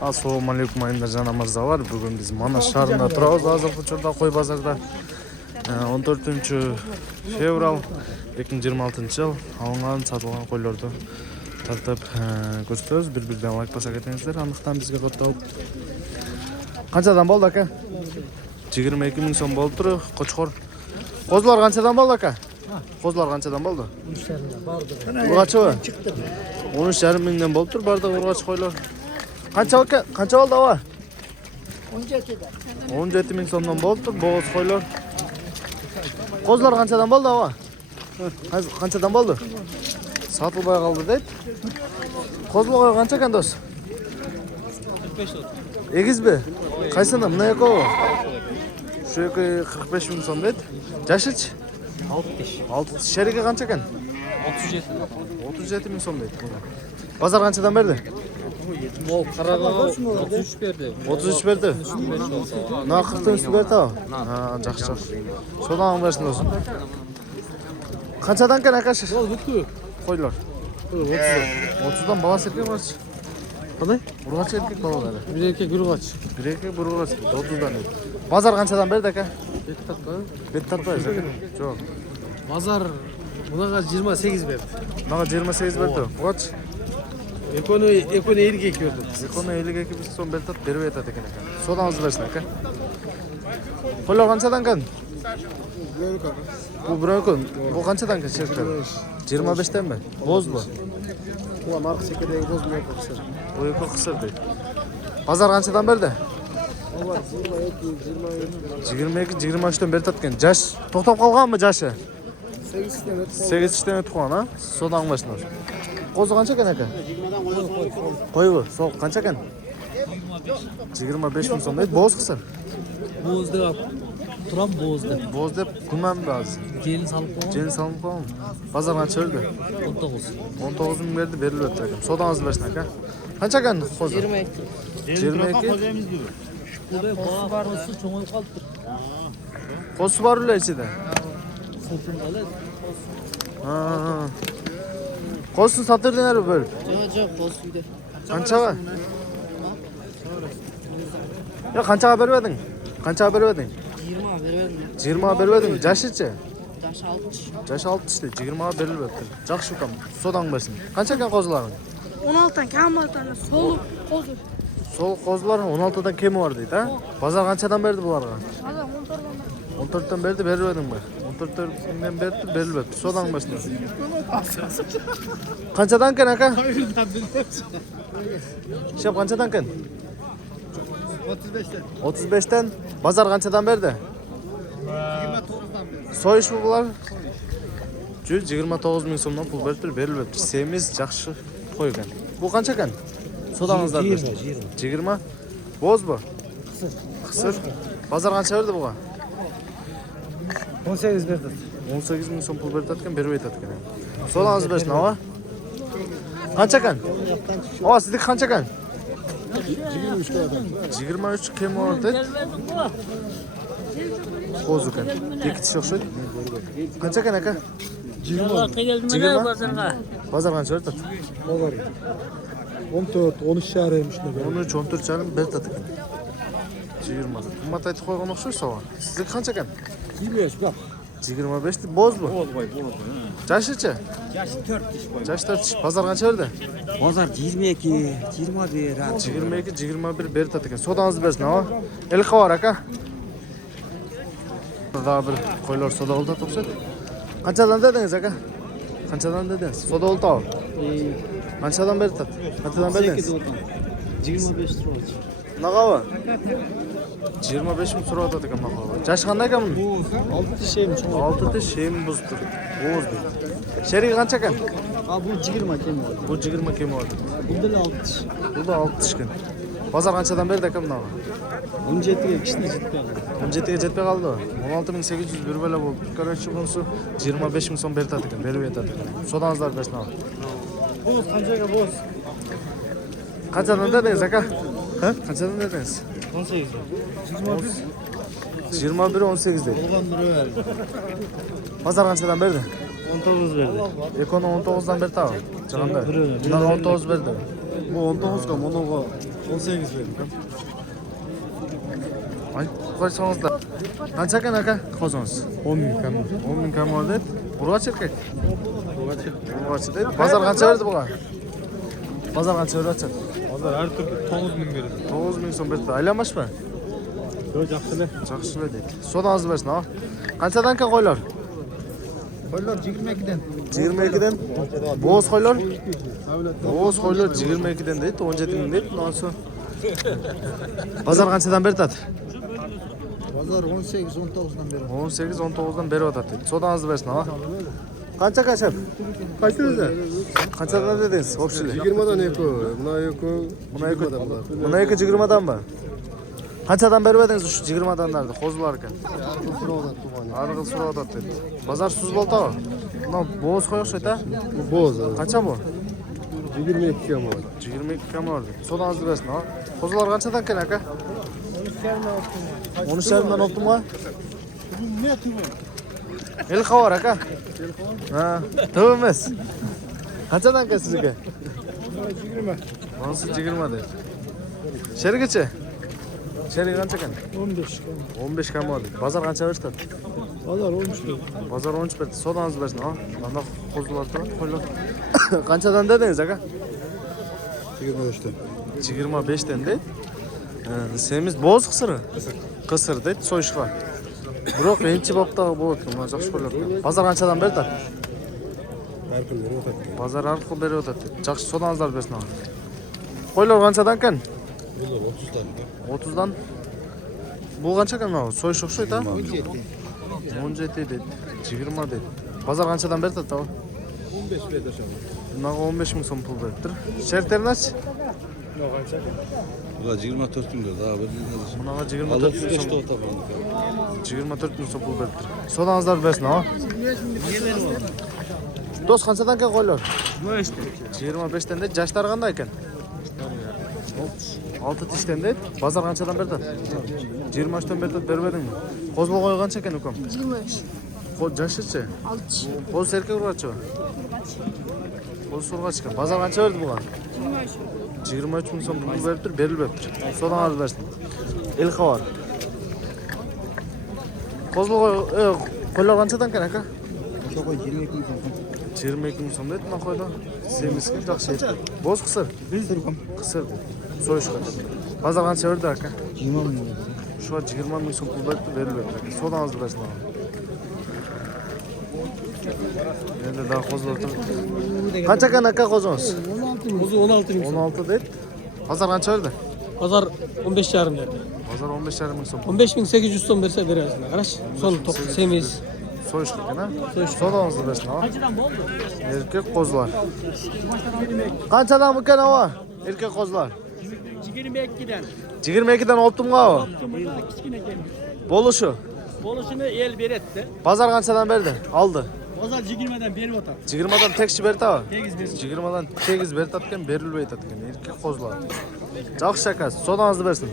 Assalomu alaykum Ayimjon Mirzalar. Bugun biz Manash shahrida turamiz. Hozirgi chorda qo'y bozorida 14-fevral 2026-yil olingan sotilgan qo'ylarni tartib ko'rsatamiz. Bir-biridan like bosib ketingizlar. Aniqdan bizga qo'shilib. Qanchadan bo'ldi aka? 22 ming so'm bo'ldi tur. Qo'chqor. Qo'zlar qanchadan bo'ldi aka? Qo'zlar qanchadan bo'ldi? 13,5 bordi. Urg'achi chiqdi. 13,5 mingdan bo'ldi tur. Barda urg'achi qo'ylar. Qancha aka? Qancha oldi ava? 17 ming so'mdan bo'ldi tur. Bo'g'iz qo'ylar. Qo'zlar qanchadan bo'ldi ava? Qanchadan bo'ldi? Sotilmay qoldi deydi. Qo'zlar qancha ekan do'st? 45 so'm. Egizmi? Qaysini? Buni yo'q. Shu yo'q 45 ming so'm deydi. Jashich? 6. Sherigi qancha ekan? 37 ming so'm deydi. Bozor qanchadan berdi? Bu qarag'o 33 berdi. 33 berdi. Na 40 üstü berdi. Ha, yaxshi. So'dan bersin do'stim. Qanchadan kan aka? Bu bitti. Qo'ylar. 30dan balasi erkek barchi. Qanday? Urg'achi erkek balalar. Bir erkek bir urg'ach. Bir erkek bir urg'achi. 30dan deydi. Bozor qanchadan berdi aka? Bettarpa. Yo'q. Bozor bunaqa 28 berdi. Mana 28 berdi. Urg'ach. Ekoni erkek berdi. Ekoni 52 ming so'm berdi, berib aytadi ekan aka. So'dan o'zi bersin aka. Qo'ylar qanchadan kan? Bu birovku. Bu qanchadan kan shirklar? 25danmi? Bo'z bu. Bu marka chekadagi bo'z bilan qilsa. Bu yo'q qisir deydi. Bozor qanchadan berdi? 22-23dan berib tatgan. Jash to'xtab qolganmi jashi? 8dan o'tib qolgan, ha? So'dan bersin. Qo'zi qancha ekan aka? 20dan Qo'y bu. So'q qancha ekan? 25 ming so'm deydi. Bo'z qisir. Bo'zda turam bo'zda. Bo'z deb kumam ba'zi. Gelin salib qo'ygan. Jeni salib qo'ygan. Bozor qancha berdi? 19. 19 ming berdi, berilib o'tdi ekan. So'dan o'zi bersin aka. Qancha ekan qo'zi? 22. Burada bağ parası çoğalып qaldı. Qo'zi bor ular ichida. Sotun alı. Ha. Qo'zini sotirdinglar bo'lib. Yo'q, qo'sida. Qanchaga? Yo, qanchaga bermading? Qanchaga bermading? 20 berdim. 20 bermading. Jashichi? Yaş 60. Jashi 60 deydi. 20 berilib o'tdi. Yaxshi ukam. So'dan bersin. Qancha ekan qo'zilaring? 16 kam atana solu qo'zi. Sol qo'zilar 16 dan kemi bor deydi, ha? Bozor qanchadan berdi bularga? Hozir 14 14 dan berdi, berib edingmi? 14 mingdan berdi, berilib o'tdi. So'dan bersin. Qanchadan kan aka? Shep qanchadan kan? 35'ten. 35dan. Bozor qanchadan berdi? 29'dan berdi. So'yish bu bular. 129 ming so'mdan pul berib, berilib o'tdi. Semiz yaxshi qo'ygan. Bu qancha kan? So'dangizlar bersin. 20. Bo'z bu. Qisir. Bozor qancha berdi buga? 18 berdi. 18 ming so'm pul berib tatgan, berib aytadigan. So'dangiz bersin, ava. Qancha kan? Ava, sizniki qancha kan? 23 kim oldi? Qo'zi kan. Ikki tish o'xshaydi. Qancha kan aka? 20. Bozor qancha berdi? Bozor. 14, 13 şahrıymış ne böyle. 13, 14 canım berdi tatgan. 20. Qimmat aytib qo'ygan o'xshaysiz so'g'an. Sizniki qancha kan? 25 bak. 25 boz bu. Jashichi? Yaş 4 diş boy. Jash 4 tish. Bozor qancha berdi? Bozor 22, 21. 22, 21 berib tatgan. So'dangiz bersin, ha? Ilqi bor aka. Daha bir qo'ylar soda oldi to'xsat. Qanchadan dedingiz aka? Qanchadan dedingiz? Soda oldi ol. Qanchadan berdi tat? Qanchadan berdingiz? 25 lira. Naqava? 25 ming so'rayotdi ekan naqava. Jash qanday ekan buni? Bu 6 dişeyim çoğu. 6 tish shem buzdir. Bo'z bu. Sherigi qancha ekan? Ha bu 20 kemi var. Bu 20 kemi oldi. Bunda da 6 diş. Bu da 6 tish ekan. Bozor qanchadan berdi ekan bunaqa? 17'ye kişine ciddi. 17 ga jetmay qoldi. 16800 bir bala bo'ldi. Qarashchi bunisi 25 ming so'm berdi ekan, berib aytadi ekan. So'dangizlar bersin. Boz qanchaga boz? Qanchadan dedingiz aka? Ha? Qanchadan dedingiz? 18. 21 18 dedi. Olgan lira verdi. Bozor qanchadan berdi? 19 verdi. Ekoni 19 dan berdi abi. Chiqanda. Bundan 19 berdi. Bu 19 kam, onoga 18 verdim. Ay, qo'ysangiz-da. Qancha ekan aka qo'zingiz? 10.000 kam. 10.000 kam deb. Urg'och erkak. Urg'och deb. Bozor qancha berdi buga? Bozor qancha beryapti? Hozir har turli 9.000 beradi. 9.000 so'm berdi. Aylanmashmi? Yo'q, yaxshilar. Yaxshilar deydi. So'dangizni bersin, ha. Qanchadan ekan qo'ylar? Qo'ylar 22 dan. 22 dan. Bo'z qo'ylar? Bo'z qo'ylar 22 dan deydi, 17 ming deydi. Nonso. Bozor qanchadan beryapti? Bozor 18-19 dan beradi. 18-19 dan beryapti. So'dangizni bersin, ha. Qancha kashab? Qaysi o'zi? Qanchadan dedingiz? Общий. 20 dan eko, buna eko, Buna 20 danmi? Qanchadan berib edingiz shu 20 danlarni? Qo'zilar ekan. Arg'il surodat dedi. Bozor suz bo'ldi-ku. Bundan bo'z qo'yishdi-da. Bu bo'z. Qancha bu? 22 kam bo'ladi. 22 kam oldi. So'dangizni bersin, ha. Qo'zilar qanchadan ekan aka? 13,5 dan olibdimi? El xabar aka. Ha, to'g'ri emas. Qanchadan ekan sizga? 20. Mansi 20 dedi. Shergacha? Sherga qancha ekan? 15 kam. 15 kam oldi. Bozor qancha berdi? Bozor 13 dan. Bozor 13 berdi. So'dangizni bersin, ha. Mana qo'zilar bor, qo'ylar. Qanchadan dedingiz aka? 25 dan. 25 dan deydi. Semiz bo'z qisiri? Qisir deydi, so'yishqa. Biroq birinchi bobda bo'ldi, mana yaxshi qo'ylar. Bozor qanchadan berdi? Har kun beradi. Bozor har xil beryapti. Yaxshi so'dangizlar bersin. Qo'ylar qanchadan ekan? Bular 30 dan. 30 dan. Bu qancha ekan mana? So'yish o'xshaydi, ha? 17 dedi. 20 dedi. Bozor qanchadan berdi ta? 15 berdi o'sha. Bunaqa 15 ming so'm pul beribdir. Sherternachi? Yo'q, qancha? Ular 24 ming dedi abi. Bunaqa 24 ming so'm. 24 ming so'm pul beribdir. So'dangizlar bersin, ha? Do'st qanchadan ekan qo'ylar? 25 dan dedi. Jashlar qanday ekan? 6 tishdan dedi. Bozor qanchadan berdi? 23 dan berdi, bermadingmi? Qo'zg'ol qo'y qancha ekan ukam? 25. Qo'z jashichi? 6. Qo'z erkak urg'achi. Qo'z surg'ach ekan. Bozor qancha berdi buga? 23 ming so'm pul beribdir, berilibdir. So'dangizni bersin. El xabar. Qo'zg'ol qo'ylar qanchadan ekan aka? Qo'y 22 ming so'm. 22 ming so'm dedi, mana qo'ylar. Semizga yaxshi edi. Bo'z qisir. Qisir. So'yishqa. Bozor qancha berdi aka? 20 ming. Shu 20 ming so'm pul beribdi, berilibdir. So'dangizni bersin. Endi daha qo'zlar turibdi. Qancha ekan aka qo'zingiz? 16 ming. 16 dedi. Bozor qancha berdi? Pazar 15,5 derdi. Bozor 15,5 ming so'm. 15.800 so'm bersa berasizlar. Qarash. Son to'q semiz. So'yishqa ekan, ha? So'dangizni bersin, ha? Erkak qo'zlar. Qanchadan ekan havo? Erkak qo'zlar. 22'den. 22 dan olibdimmi havo? Kichkina ekan. Bo'lishi. Bo'lishini el beretdi. Bozor qanchadan berdi? Oldi. Pazar 20'den berib o'tar. 20 dan tekshi berdi, ha? Tegiz berdi. 20 dan tegiz bertadigan, berilib aytadigan erkak qo'zlar. Yaxshi aka, so'dangizni bersin.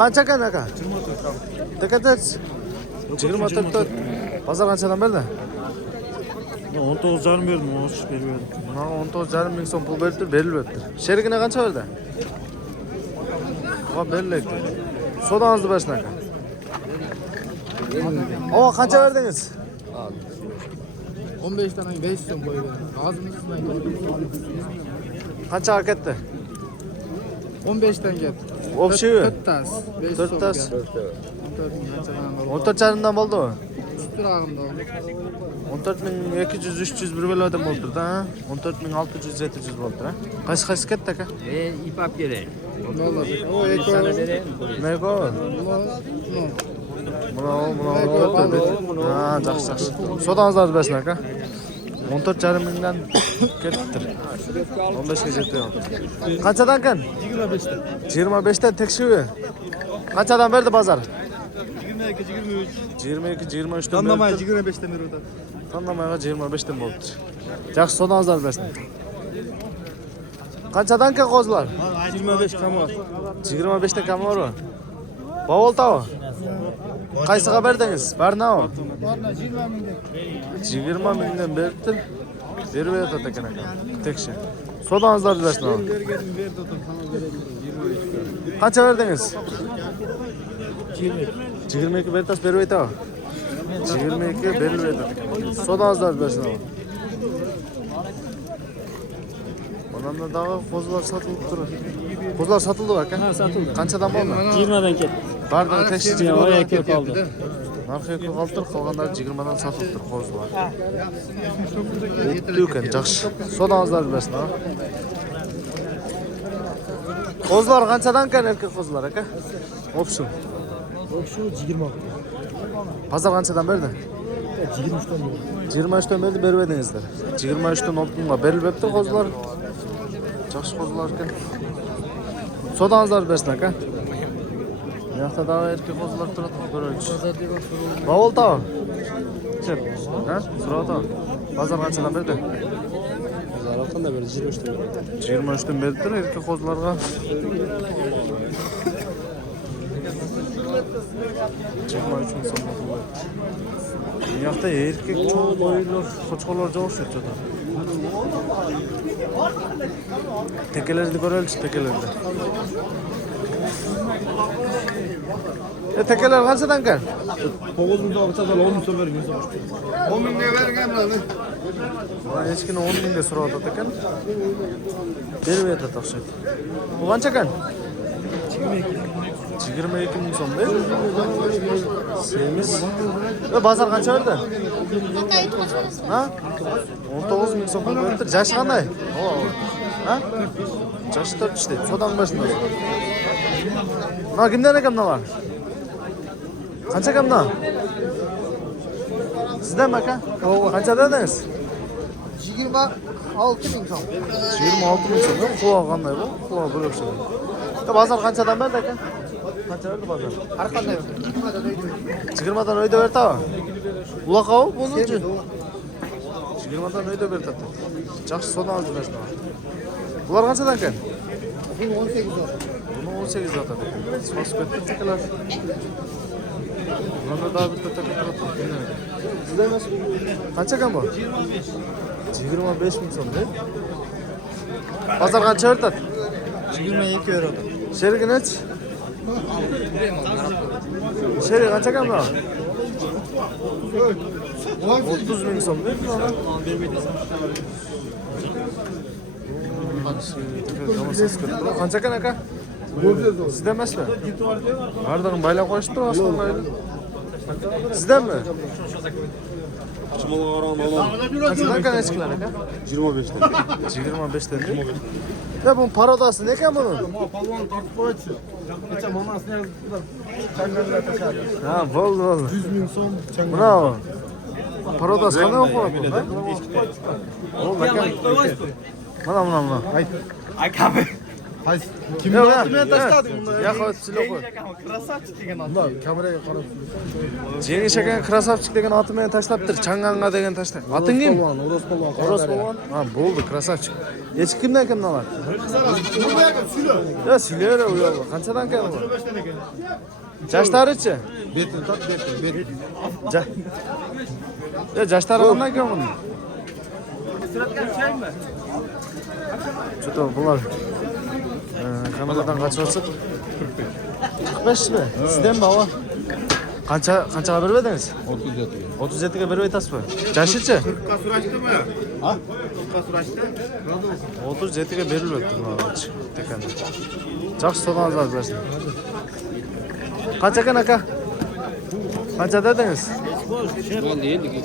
Qancha ekan aka? 24. Tekatach. 24. Bozor qanchadan berdi? 19,5 berdim, 13 berdim. Buna 19,5 ming so'm pul beribdi, berilibdi. Sherigina qancha berdi? Ha, berilibdi. So'dangizni bersin aka. Ava qancha berdingiz? 15 dan 5 so'm qo'yib berdim. Hozirmi Qancha ketdi? 15 dan ketdi. Общий. 4 tas. 5 so'm. 4 tas. 14 14,5dan bo'ldimi? turag'imda. 14,200-300 bir balodan bo'ldi-da, ha? 14,600-700 bo'ldi, ha? Qaysi ketdi aka? İpap gerek. O eko. Nego. Buna ha, yaxshi. So'dangizni bersin aka. 14,5 mingdan ketdi. 15 ga jetyapti. Qanchadan ekan? 25 dan. 25 dan tekshivi. Qanchadan berdi bozor? 22, 23. 22-23 dan Tanlamay berdi. 25 dan berdi. Tanlamayga 25 dan bo'libdi. Yaxshi, so'dangizni bersin. Qanchadan ekan qo'zlar? 25 kamol. 25 dan kam bormi? Bavoltami? Qaysiga berdingiz? Barnavo. 20 mingdan. 20 mingdan beribdi. Berip atat ekan aka. Tekşi. Sodаңыздарды bersin abi. Qancha verdingiz? 22 bertas berib aytaba. 22 berib aytat ekan. Sodаңыздарды bersin abi. Onamda daha qo'zlar satılıp turur. Qo'zlar satıldı aka? Ha, satıldı. Qanchadan bo'ldi? 20'den ketdi. Barda tekşi Ya, oraya kelib qoldi. narxi qolib tur, qolganlar 20dan satılib tur qo'zlar. O'tdi ekan, yaxshi. Sodаңыздарды bersin abi. Qo'zlar qanchadan ekan erkak qo'zlar aka? Option. Şu 20. Pazar qanchadan berdi? 23'ten beri. 23'ten berdi, berib edingizlar. 23'ten optionga berilibdi qo'zlar. Yaxshi qo'zlar ekan. Sodаңыздарды bersin aka. Bu yoqda da erkak qo'zlar turadi, ko'raylik. Bavul tao. Chep. Ha? So'rata. Pazar qanchadan berdi? Zaten de böyle 23'ten beri. 23'ten berdi erkak qo'zlarga. 23 ming so'm bo'ldi. Bu yoqda erkak cho'ng qo'ylar, qo'chqorlar jo'q o'xshaydi. Tekelerdi ko'raylik, tekelerdi. Tekeler qanchadan ekan? 9 bin dolar çadal 10 bin so'm verin. 10 bin ne vergen abi? Mana hech kimni 10 mingga so'rayotdi ekan. Berib aytadi o'xshaydi. Bu qancha ekan? 22 ming so'mda. Semiz. Ve bozor qancha berdi? Ha? 19 ming so'm berdi. Yashi qanday? Ha? Yashi 4 ishda. Sodan boshida. Mana kimdan ekan bular? Qancha ekan bular? Sizdanmi aka? Qancha dedingiz? 26 bin so'm. 26 ming so'm. Quloq qanday bu? Quloq bir o'xshaydi. Bozor qanchadan berdi aka? Qancha berdi bozor? Har qanday. 20dan uyda bertaba. Ulaqov bo'lunchi. 20dan uyda bertadi. Yaxshi sodаңызды bersin. Bular qanchadan ekan? Bunu 18 dolar. Buni 18 atadi. So'z ketdi tekelar. Bunda da bitta teke turibdi. Sizda emas. Qancha ekan bu? 25 ming so'm, de. Bozor qancha bertadi? 22 euro. Sherigi nech? Sherig qancha ekan bu? 30 ming so'm, de. Qancha ekan aka? Sizda emasmi? Bardig'ini baylab qo'yishdi, boshqa. Sizdanmi? Qanchadan ekan echkilar aka? 25'ten. 25 dan. Ya bu parodasi ne ekan buni? Palvon tortib qo'ychi. Necha monasini changallar tashadi. Ha, bo'ldi. 100 bin so'm changal. Bravo. Parodasi qanday o'qiyapti? Bo'ldi aka. Mana. Ayt. Hayır. Kim men tashladim buni? Ya qo'yib sizlar qo'y. Krasavchik degan Bunlar kameraga qarab. Jengish aka krasavchik degan otni men tashlabdir. Changanga degan tashlab. Oting kim? O'roz polvon. O'roz polvon. Ha, bo'ldi, krasavchik. Hech kimdan kimdan olar? Ya, sizlar u yo'q. Qanchadan ekan bu? 25'ten ekan. Jashlari-chi? Betin tat betin. Ya, jashlari qanday ekan buni? Cho'to bular kameradan qaçib olsak 45 mi? Sizden mi hava? Qanchaga berib edingiz? 37 ga berib aytasizmi? Jashichi? 40'a suraştı mı? Ha? 40'a suraştı. 37 ga berilibdi bular. Tekanda. Yaxshi sodаңызды bersin. Qancha ekan aka? Qancha dedingiz? Bo'ldi, 50.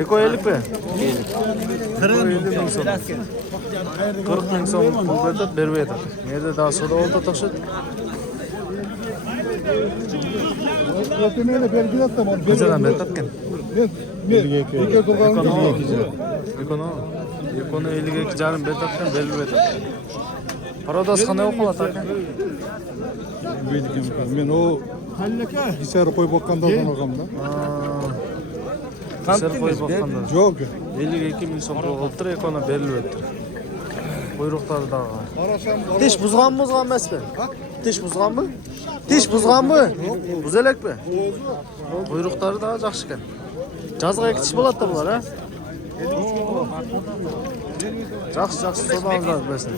Eko 50 mi? 40 ming so'm. 40 ming so'm pul berib aytadi. Nerede daha soda oldu to'xshat? Ötemeyle belgili atsam onu. Qanchadan bertadkan? Ekono 52 jarım bertadkan, berib aytadi. Parodas qanday o'qiladi aka? Men o bilgisayarı koyup bakkandan sonra algamda. Bilgisayar qo'yib boqqanda. Yok. 52 ming so'm oltir ekona berilibdi. Quyruqlari da. Tish buzg'anmi emasmi? Tish buzg'anmi? Tish buzg'anmi? Buzalakmi? Quyruqlari da yaxshi ekan. Jazg'a tish bo'ladi bular, ha? Жақсы, жақсы, содан алып берсін.